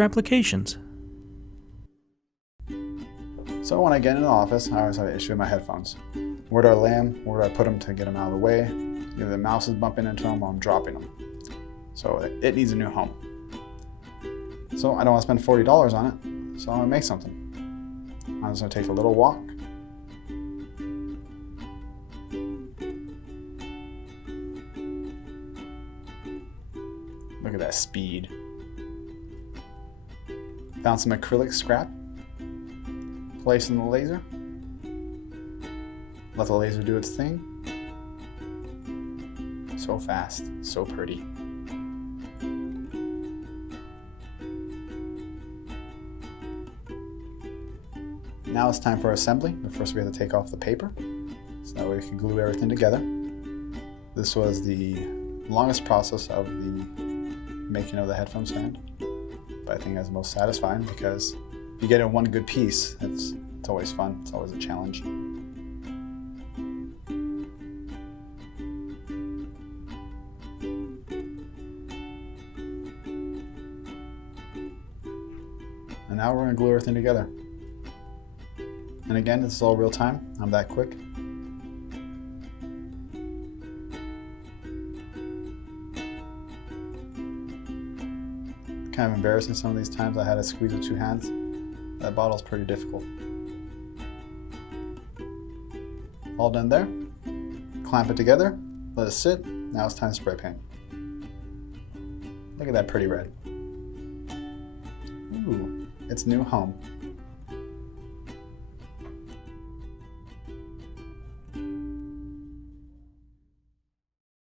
Scrapplications. So when I get in the office, I always have an issue with my headphones. Where do I lay them? Where do I put them to get them out of the way? Either the mouse is bumping into them or I'm dropping them. So it needs a new home. So I don't want to spend $40 on it, so I'm gonna make something. I'm just gonna take a little walk. Look at that speed. Found some acrylic scrap. Place in the laser. Let the laser do its thing. So fast, so pretty. Now it's time for assembly, but first we have to take off the paper, so that way we can glue everything together. This was the longest process of the making of the headphone stand, but I think it's the most satisfying because if you get in one good piece, it's always fun, it's always a challenge. And now we're going to glue everything together. And again, this is all real time. I'm that quick. Kind of embarrassing some of these times I had to squeeze with two hands. That bottle's pretty difficult. All done there. Clamp it together, let it sit. Now it's time to spray paint. Look at that pretty red. Ooh, its new home.